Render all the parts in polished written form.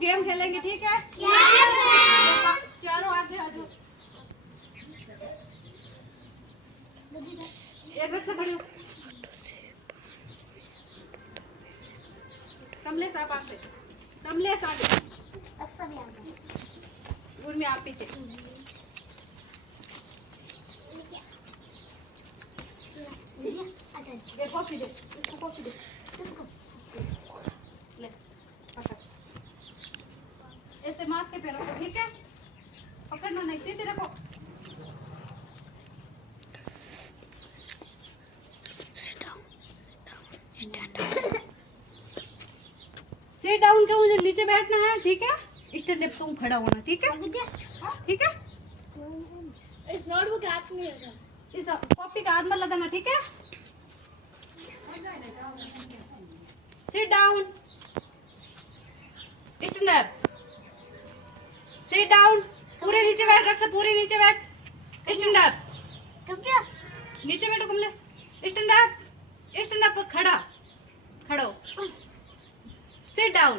Game खेलेंगे, ठीक है? चारों आगे आ जाओ। एक रख से खड़ी हो। कमलेश आप आगे। कमलेश आगे। उर्मी आप पीछे। ये कॉफी दे, इसको कॉफी दे, इसको ले पकड़। ऐसे मार के पैरों को, ठीक है? पकड़ना नहीं, सीधे रखो। सिट डाउन के मुझे नीचे बैठना है, ठीक है? स्टैंड अप तुम खड़ा होना, ठीक है? ठीक है? इस नोटबुक के हाथ में है, इस कॉपी का हाथ मत लगाना, ठीक है? Sit down, stand up, sit down, पूरे नीचे बैठ, रख से पूरे नीचे बैठ, स्टैंड अप, नीचे बैठो कमलेश, स्टैंड अप खड़ा, खड़ो, सिट डाउन,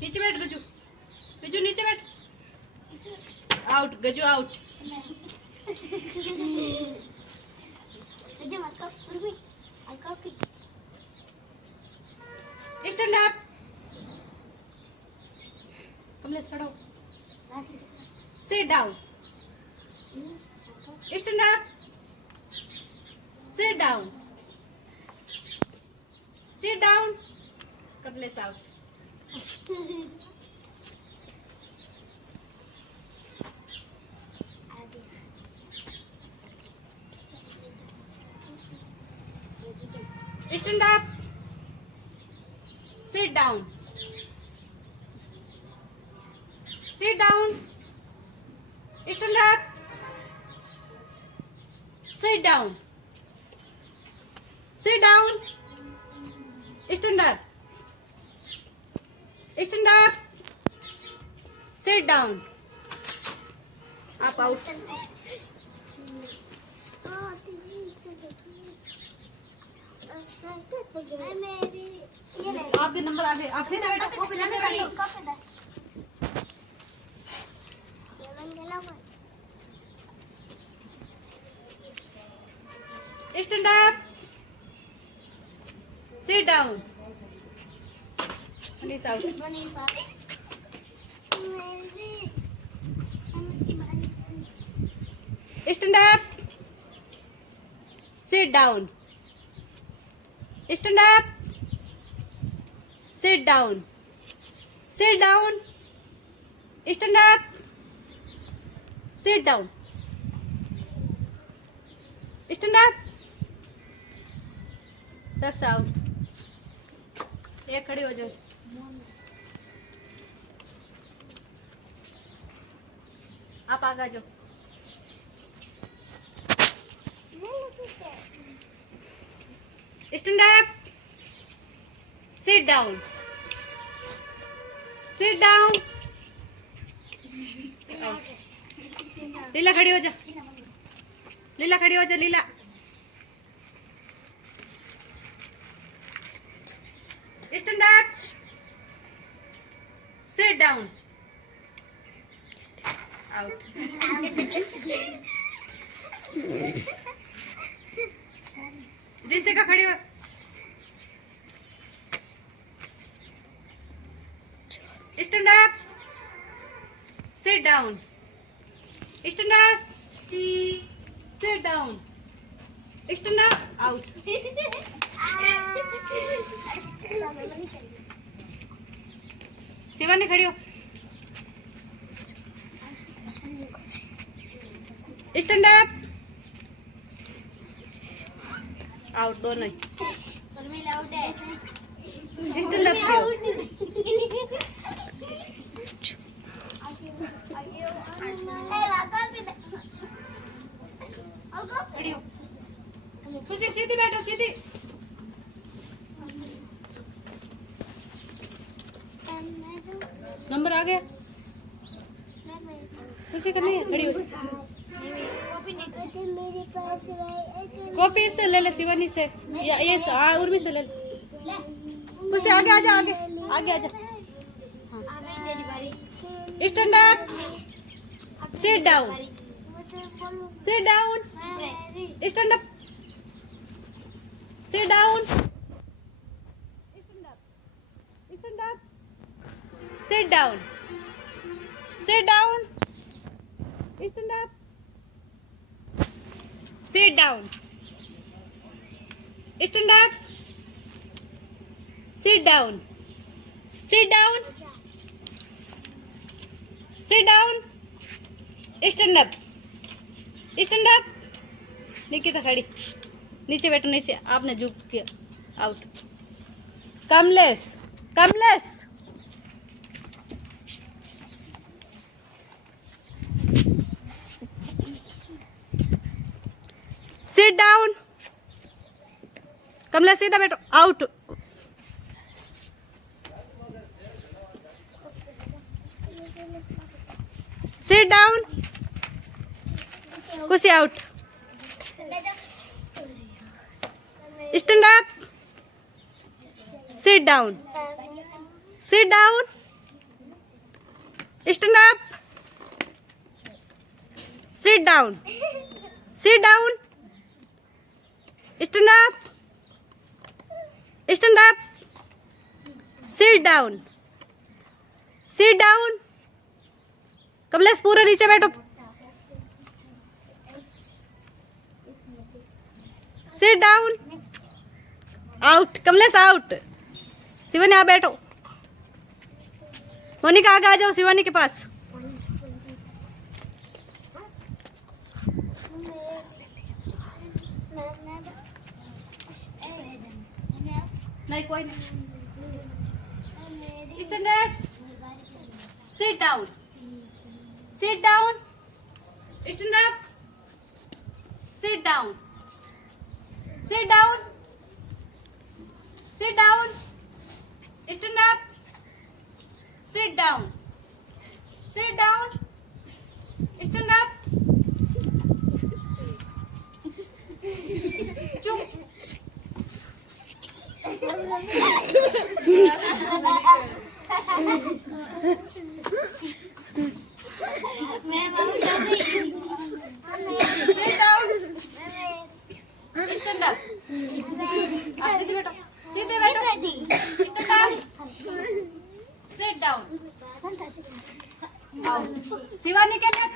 नीचे बैठ गजू, गजू नीचे बैठ, out, Gaju out, stand up, Kamlesh खड़ा हो, sit down, stand up, sit down, sit down, Kamlesh out. Stand up. Sit down. Sit down. Stand up. Sit down. Sit down. Stand up. Stand up. Sit down. Up out. आप भी number आगे, आप सीधे बैठो, copy लेने बैठो। Stand up. Sit down. Please out. Stand up. Sit down. Stand up. Sit down. Sit down. Stand up. Sit down. Stand up. That's out. एक खड़ी हो जाओ। आप आगे जाओ। Stand up. Sit down. Sit down. लीला खड़ी हो जा। लीला खड़ी हो जा, लीला। Stand up. Sit down. Out. Risika खड़ी हो। Stand up. Sit down. Stand up. Sit down. Stand up. Out. Shivani खड़ी हो। Stand up. आउट, दोनों ही। Stand up पे हो। खड़ी हो। खुशी सीधी बैठो, सीधी। नंबर आ गया। खुशी करनी है, खड़ी हो जा। कॉपी इससे ले ले, शिवानी से, या ये उर्मी से ले ले। कुछ आगे आजा, आगे आगे आजा। Stand up, sit down, sit down, stand up, sit down, stand up, sit down, sit down, stand up, sit down, stand up, sit down, sit down, sit down, stand up, stand up, Nikita खड़ी, नीचे बैठो, नीचे आपने झुक किया, out, Kamlesh, Kamlesh, sit down, Kamlesh सीधा बैठो, out, sit down, कुछ out, stand up, sit down, sit down, stand up, sit down, sit down, stand up, stand up, sit down, sit down, Kamlesh पूरा नीचे बैठो, sit down, out, Kamlesh out, Shivani आप बैठो, मोनिका आगे आ जाओ शिवानी के पास, नहीं कोई नहीं, standard, sit down, sit down, stand up, sit down, sit down, sit down, stand up, sit down, sit down, stand up, चुप, stand up, आप सीधे बैठो, सीधे बैठो, stand up, sit down, Shivani के लिए